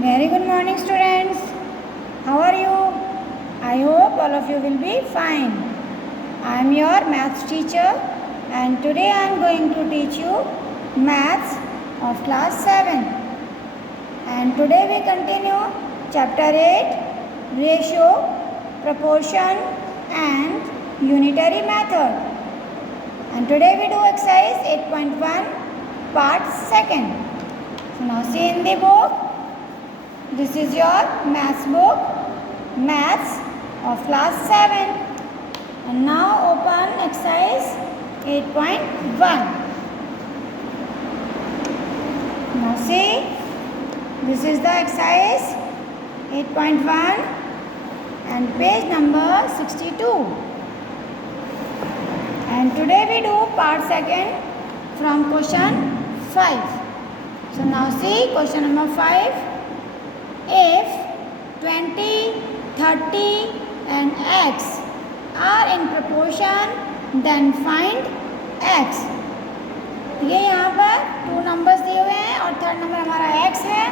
Very good morning, students. How are you? I hope all of you will be fine. I am your maths teacher and today I am going to teach you maths of class 7. And today we continue chapter 8, ratio, proportion and unitary method. And today we do exercise 8.1 part 2nd. So now see in the book. This is your maths book, maths of class 7. And now open exercise 8.1. Now see, this is the exercise 8.1 and page number 62. And today we do part 2nd from question 5. So now see question number 5. If 20, 30 and x are in proportion, then find x. ये यहाँ पर 2 numbers दिए हुए हैं और third number हमारा x है,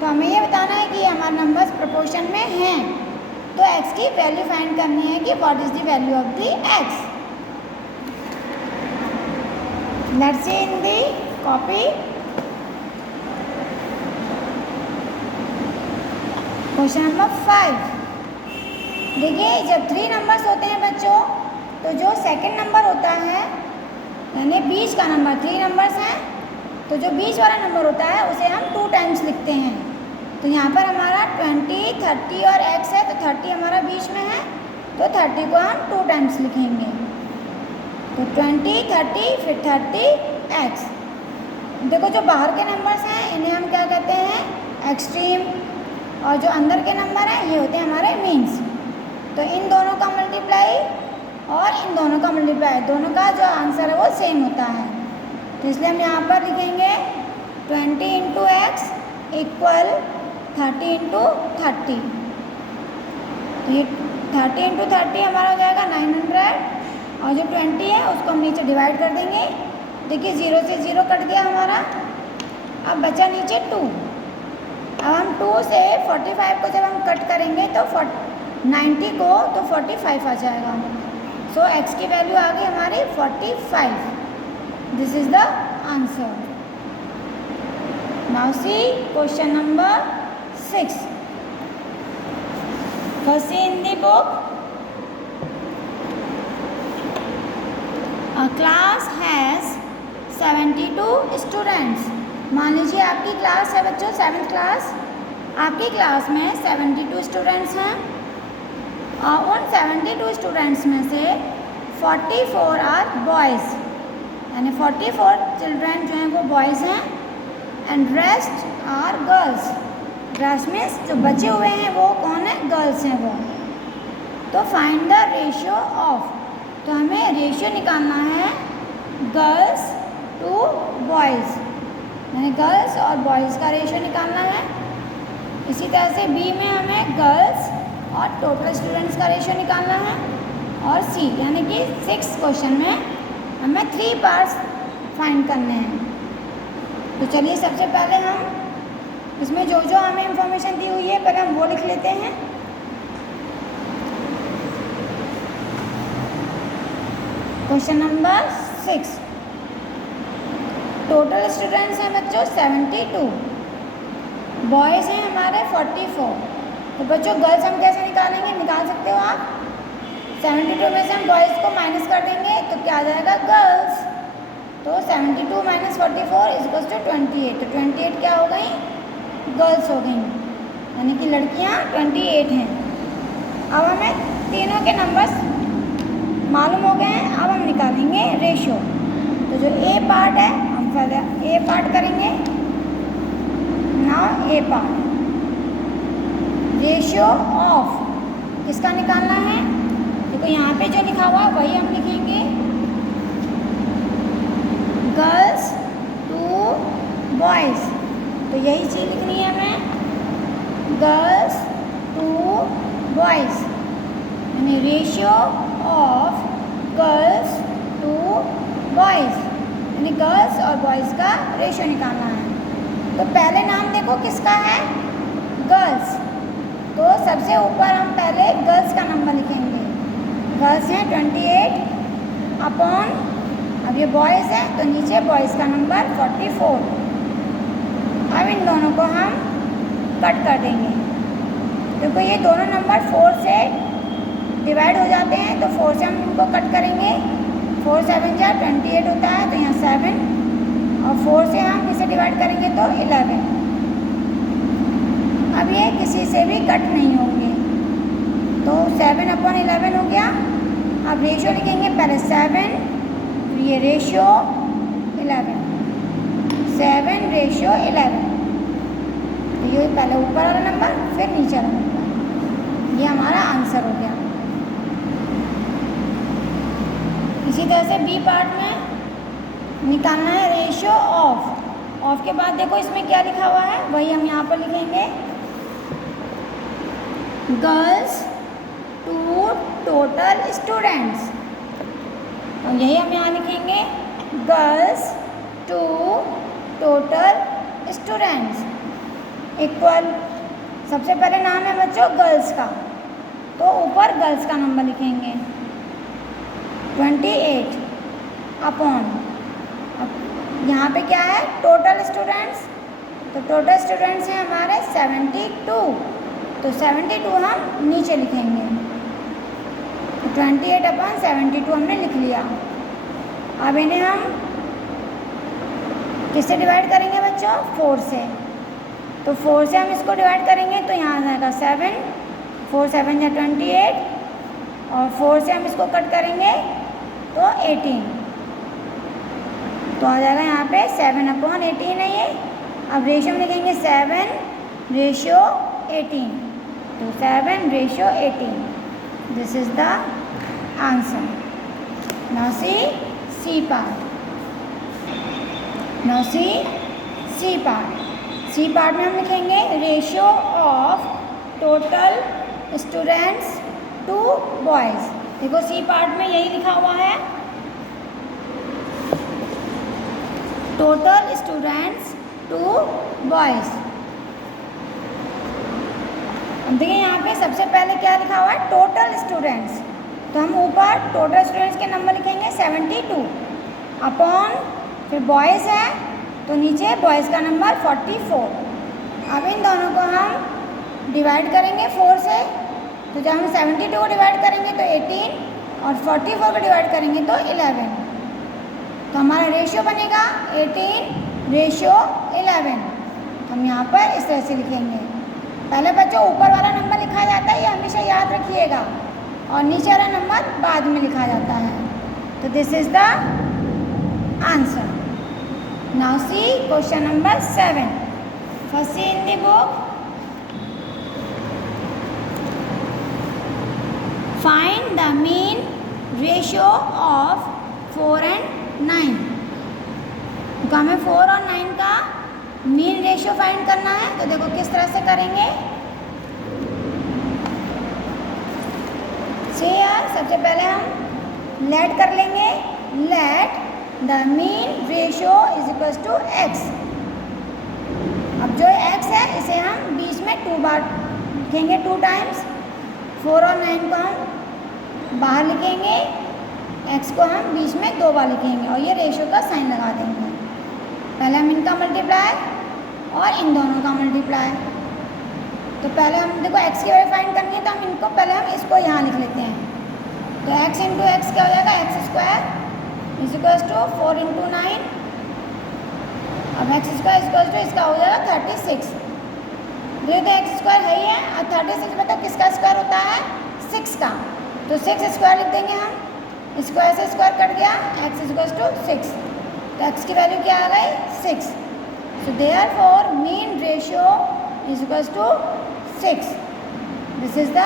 तो हमें ये बताना है कि हमारे नंबर्स प्रोपोर्शन में हैं, तो x की वैल्यू फाइंड करनी है कि what is the value of the x. Let's see in the copy. Question number 5. देखिए, जब 3 नंबर्स होते हैं बच्चों, तो जो सेकंड नंबर होता है यानी बीच का नंबर, 3 नंबर्स हैं, तो जो बीच वाला नंबर होता है उसे हम 2 टाइम्स लिखते हैं. तो यहाँ पर हमारा 20, 30 और x है, तो 30 हमारा बीच में है, तो 30 को हम 2 टाइम्स लिखेंगे. तो 20, 30 फिर 30x. देखो, जो बाहर के नंबर्स हैं इन्हें हम क्या कहते हैं, एक्सट्रीम, और जो अंदर के नंबर हैं ये होते हैं हमारे मीन्स. तो इन दोनों का मल्टीप्लाई और इन दोनों का मल्टीप्लाई, दोनों का जो आंसर है वो सेम होता है. तो इसलिए हम यहाँ पर लिखेंगे 20 इंटू एक्स इक्वल 30 इंटू 30. तो ये 30 इंटू 30 हमारा हो जाएगा 900, और जो 20 है उसको हम नीचे डिवाइड कर देंगे. देखिए, 0 से 0 कट गया हमारा, अब बचा नीचे 2. अब हम 2 से 45 को जब हम कट करेंगे तो 90 को तो 45 आ जाएगा. सो x की वैल्यू आ गई हमारी 45. This is the answer. Now see question number 6. First see in the book. A class has 72 students. मान लीजिए आपकी क्लास है बच्चों 7th क्लास. आपकी क्लास में 72 स्टूडेंट्स हैं और उन 72 स्टूडेंट्स में से 44 आर बॉयज़, यानी 44 चिल्ड्रन जो हैं वो बॉयज़ हैं, and rest are girls. Rest means जो बचे हुए हैं वो कौन है, गर्ल्स हैं वो. तो फाइंड द रेशियो ऑफ. तो हमें रेशियो निकालना है गर्ल्स टू बॉयज़, यानी गर्ल्स और बॉयज़ का रेशियो निकालना है. इसी तरह से बी में हमें गर्ल्स और टोटल स्टूडेंट्स का रेशियो निकालना है. और सी यानी कि 6 क्वेश्चन में हमें 3 पार्ट्स फाइंड करने हैं. तो चलिए, सबसे पहले हम इसमें जो जो हमें इंफॉर्मेशन दी हुई है पहले हम वो लिख लेते हैं. Question number 6. टोटल स्टूडेंट्स हैं बच्चों 72, बॉयज़ हैं हमारे 44. तो बच्चों गर्ल्स हम कैसे निकालेंगे, निकाल सकते हो आप. 72 में से हम बॉयज़ को माइनस कर देंगे तो क्या आ जाएगा, गर्ल्स. तो 72 माइनस 44 इक्वल्स टू 28. तो 28 क्या हो गई, गर्ल्स हो गई, यानी कि लड़कियां 28 हैं. अब हमें तीनों के नंबर्स मालूम हो गए हैं. अब हम निकालेंगे रेशियो. तो जो ए पार्ट है हम पहले ए पार्ट करेंगे. Now A part, ratio of किसका निकालना है. देखो, यहाँ पे जो लिखा हुआ है वही हम लिखेंगे, गर्ल्स टू बॉयज़. तो यही चीज़ लिखनी है हमें, गर्ल्स टू बॉयज़, यानी ratio of girls to boys, यानी गर्ल्स और बॉयज़ का रेशियो निकालना है. तो पहले नाम देखो किसका है, गर्ल्स, तो सबसे ऊपर हम पहले गर्ल्स का नंबर लिखेंगे। गर्ल्स हैं 28 अपॉन, अब ये बॉयज़ हैं तो नीचे बॉयज़ का नंबर 44। अब इन दोनों को हम कट कर देंगे। देखो ये दोनों नंबर 4 से डिवाइड हो जाते हैं, तो 4 से हम इनको कट करेंगे। 4 7 जा 28 होता है, तो यहाँ 7, और 4 से हम इसे डिवाइड करेंगे तो 11। अब ये किसी से भी कट नहीं होंगे, तो 7 अपॉन 11 हो गया। अब रेशियो लिखेंगे, पहले 7, फिर ये रेशियो 11, 7 रेशियो 11। तो ये पहले ऊपर वाला नंबर फिर नीचे वाला नंबर, ये हमारा आंसर हो गया। इसी तरह से बी पार्ट में निकालना है रेशियो ऑफ। ऑफ के बाद देखो इसमें क्या लिखा हुआ है, वही हम यहाँ पर लिखेंगे, गर्ल्स टू टोटल स्टूडेंट्स, और यही हम यहाँ लिखेंगे girls to total students equal, सबसे पहले नाम है बच्चों गर्ल्स का, तो ऊपर गर्ल्स का नंबर लिखेंगे 28 अपॉन, अब यहाँ पे क्या है टोटल स्टूडेंट्स, तो टोटल स्टूडेंट्स हैं हमारे 72, तो 72 हम नीचे लिखेंगे, तो 28 अपॉन 72 हमने लिख लिया। अब इन्हें हम किससे डिवाइड करेंगे बच्चों, 4 से, तो 4 से हम इसको डिवाइड करेंगे तो यहाँ आ जाएगा 7, 4 7 या 28, और 4 से हम इसको कट करेंगे तो 18, तो आ जाएगा यहाँ पे 7 अपॉन 18 है ये। अब रेशियो में लिखेंगे 7 रेशियो 18, तो 7 ratio 18, this is the answer. Now see part, now see part, see part में हम लिखेंगे ratio of total students to boys. देखो सी पार्ट में यही लिखा हुआ है, टोटल स्टूडेंट्स टू बॉयज़। अब देखिए यहाँ पे सबसे पहले क्या लिखा हुआ है, टोटल स्टूडेंट्स, तो हम ऊपर टोटल स्टूडेंट्स के नंबर लिखेंगे 72 अपॉन, फिर बॉयज़ है तो नीचे बॉयज़ का नंबर 44। अब इन दोनों को हम डिवाइड करेंगे 4 से, तो जब हम 72 को डिवाइड करेंगे तो 18 और 44 को डिवाइड करेंगे तो 11, तो हमारा रेशियो बनेगा 18 रेशियो 11। हम यहाँ पर इस तरह से लिखेंगे। पहले बच्चों ऊपर वाला नंबर लिखा जाता है, ये हमेशा याद रखिएगा, और नीचे वाला नंबर बाद में लिखा जाता है। तो this is the answer. Now see question number 7. First see in the book. Find the mean ratio of 4 and 9. तो हमें 4 और 9 का मीन रेशियो फाइंड करना है, तो देखो किस तरह से करेंगे। सबसे पहले हम लेट कर लेंगे, let the mean ratio is equal to X. अब जो x है इसे हम बीच में 2 बार लिखेंगे, 2 टाइम्स। 4 और 9 को हम बाहर लिखेंगे, x को हम बीच में 2 बार लिखेंगे, और ये रेशियो का साइन लगा देंगे। पहले हम इनका मल्टीप्लाई और इन दोनों का मल्टीप्लाई। तो पहले हम देखो x की वैल्यू फाइंड करनी है, तो हम इनको पहले हम इसको यहाँ लिख लेते हैं। तो x इंटू एक्स क्या हो जाएगा, X square is equals to 4 into 9। अब एक्स स्क्वायर इक्वल्स टू इसका हो जाएगा 36। देखो एक्स स्क्वायर है ही है, और 36 मतलब किसका स्क्वायर होता है, 6 का। तो 6 स्क्वायर लिख देंगे हम, स्क्वायर से स्क्वायर कट गया, एक्स इक्वल्स टू 6। तो एक्स की वैल्यू क्या आ गई, 6। So therefore mean ratio is equals to 6। This is the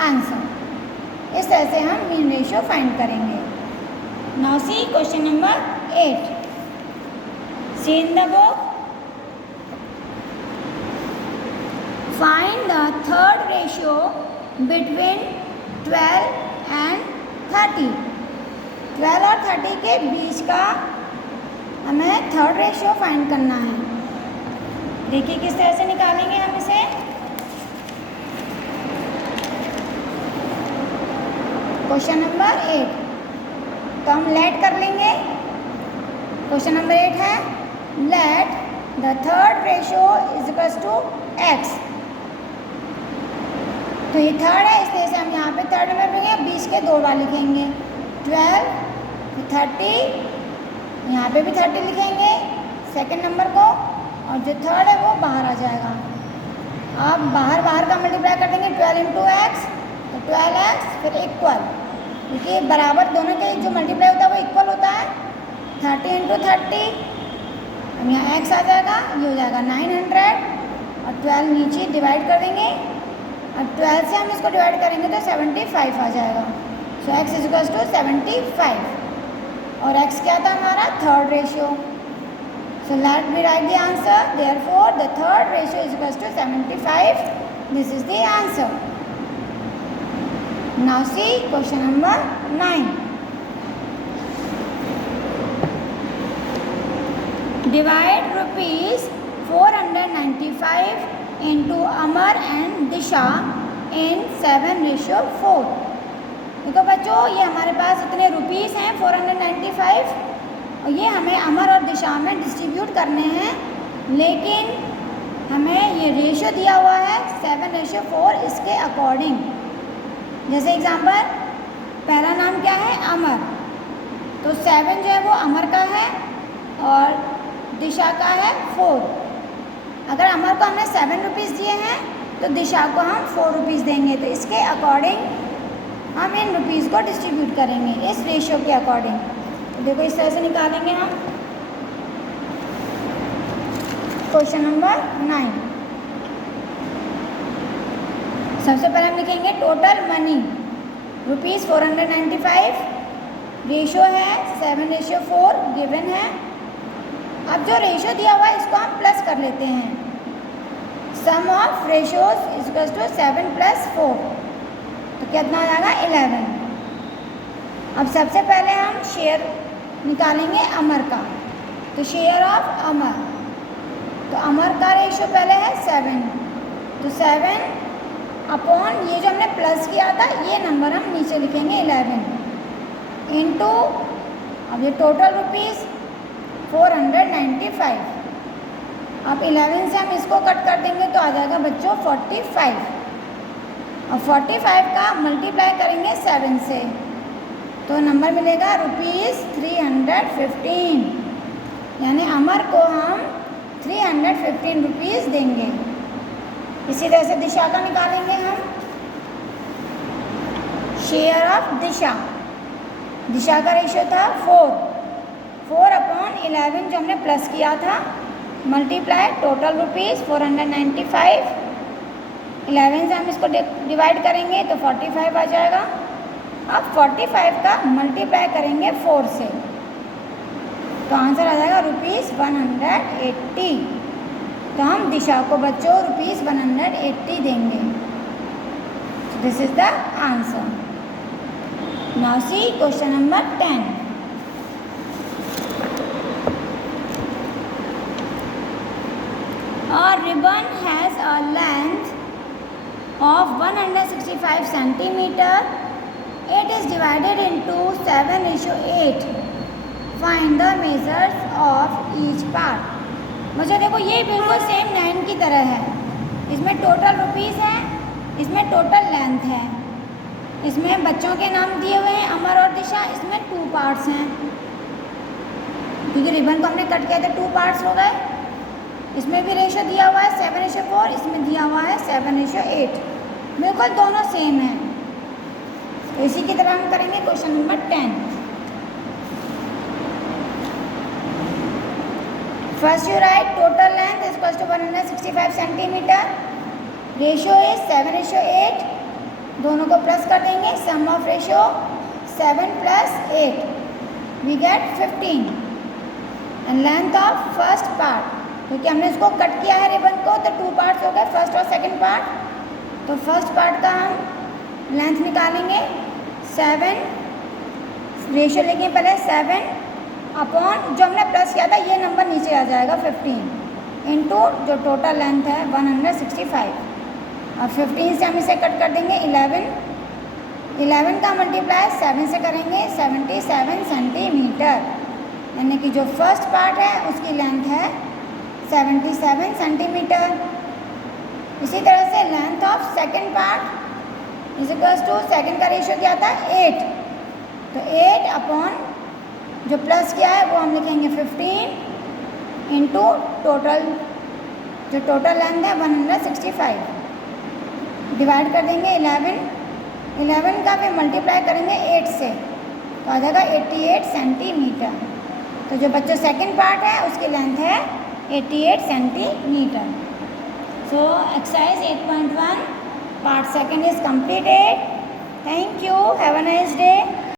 answer. इस तरह से हम मीन रेशियो फाइंड करेंगे। Now see question number 8। See in the book, find the third ratio between 12 and 30। 12 और 30 के बीच का हमें थर्ड रेशियो फाइंड करना है। देखिए किस तरह से निकालेंगे हम इसे। क्वेश्चन नंबर 8, तो हम लेट कर लेंगे। क्वेश्चन नंबर 8 है let the third ratio is equals to X. तो ये थर्ड है, इसलिए से हम यहाँ पे थर्ड नंबर लिखेंगे, 20 के 2 बार लिखेंगे, 12 30, यहाँ पे भी 30 लिखेंगे सेकंड नंबर को, और जो थर्ड है वो बाहर आ जाएगा। अब बाहर का मल्टीप्लाई कर देंगे 12 इंटू एक्स, तो 12x फिर इक्वल, क्योंकि बराबर दोनों के जो मल्टीप्लाई होता है वो इक्वल होता है, 30 इंटू 30, अब यहाँ x आ जाएगा, ये हो जाएगा 900, और 12 नीचे डिवाइड कर देंगे। अब 12 से हम इसको डिवाइड करेंगे तो 75 आ जाएगा। So x is equals to 75, और x क्या था हमारा third ratio. So let me write the answer, therefore the third ratio is equals to 75, this is the answer. Now see question number 9, divide ₹495 into Amar and Disha in 7:4। देखो बच्चों, ये हमारे पास इतने rupees हैं 495, और ये हमें अमर और दिशा में डिस्ट्रीब्यूट करने हैं, लेकिन हमें ये रेशियो दिया हुआ है 7:4 इसके अकॉर्डिंग। जैसे एग्जांपल, पहला नाम क्या है अमर, तो 7 जो है वो अमर का है और दिशा का है 4। अगर अमर को हमने 7 रुपीज़ दिए हैं तो दिशा को हम 4 रुपीज़ देंगे, तो इसके अकॉर्डिंग हम इन रुपीज़ को डिस्ट्रीब्यूट करेंगे इस रेशियो के अकॉर्डिंग। तो देखो इस तरह से निकालेंगे हम। क्वेश्चन नंबर 9, सबसे पहले हम लिखेंगे टोटल मनी ₹495, रेशियो है 7:4 गिवन है। अब जो रेशियो दिया हुआ है इसको हम प्लस कर लेते हैं, sum of ratios is equals to 7 + 4, तो कितना आ जाएगा 11। अब सबसे पहले हम शेयर निकालेंगे अमर का, तो शेयर ऑफ अमर, तो अमर का रेशियो पहले है 7, तो 7 अपॉन ये जो हमने प्लस किया था ये नंबर हम नीचे लिखेंगे 11 इंटू, अब ये टोटल रुपीज़ 495। अब 11 से हम इसको कट कर देंगे तो आ जाएगा बच्चों 45, और 45 का मल्टीप्लाई करेंगे 7 से तो नंबर मिलेगा ₹315, यानी अमर को हम 315 रुपीज़ देंगे। इसी तरह से दिशा का निकालेंगे हम, शेयर ऑफ दिशा, दिशा का रेशियो था 4 अपॉन 11 जो हमने प्लस किया था, मल्टीप्लाई टोटल रुपीज़ 495, 11 से हम इसको डिवाइड करेंगे तो 45 आ जाएगा। अब 45 का मल्टीप्लाई करेंगे 4 से तो आंसर आ जाएगा ₹180। तो हम दिशा को बच्चों ₹180 देंगे। This is the answer. Now see question number 10, a ribbon has a length of 165 centimeter. It is divided into 7:8. Find the measures of each part. मुझे देखो ये बिल्कुल सेम 9 की तरह है, इसमें टोटल रुपीज़ है, इसमें टोटल लेंथ है, इसमें बच्चों के नाम दिए हुए हैं अमर और दिशा, इसमें 2 पार्ट्स हैं क्योंकि रिबन को हमने कट किया था 2 पार्ट्स हो गए। इसमें भी रेशियो दिया हुआ है 7:4, इसमें दिया हुआ है 7:8, बिल्कुल दोनों सेम है। तो इसी की तरह हम करेंगे question number 10। First you write total length is equal to 165 centimetre, ratio is 7:8, दोनों को प्लस कर देंगे, sum of ratio 7 + 8 we get 15, and length of first part, क्योंकि हमने इसको कट किया है रिबन को तो 2 पार्ट्स हो गए, फर्स्ट और सेकंड पार्ट। तो फर्स्ट पार्ट का हम लेंथ निकालेंगे 7, रेशियो लेंगे पहले 7 अपॉन जो हमने प्लस किया था ये नंबर नीचे आ जाएगा 15, इंटू जो टोटल लेंथ है 165, और 15 से हम इसे कट कर देंगे 11 का मल्टीप्लाई 7 से करेंगे 77 सेंटीमीटर, यानी कि जो फर्स्ट पार्ट है उसकी लेंथ है 77 सेंटीमीटर। इसी तरह से length of second part is equals to second का रेशियो क्या था 8, तो 8 अपॉन जो प्लस क्या है वो हम लिखेंगे 15 इंटू टोटल जो टोटल लेंथ है 165, डिवाइड कर देंगे 11 का फिर मल्टीप्लाई करेंगे 8 से, तो आ जाएगा 88 सेंटीमीटर। तो जो बच्चों सेकंड पार्ट है उसकी लेंथ है 88 centimetre. So exercise 8.1 part second is completed. Thank you. Have a nice day.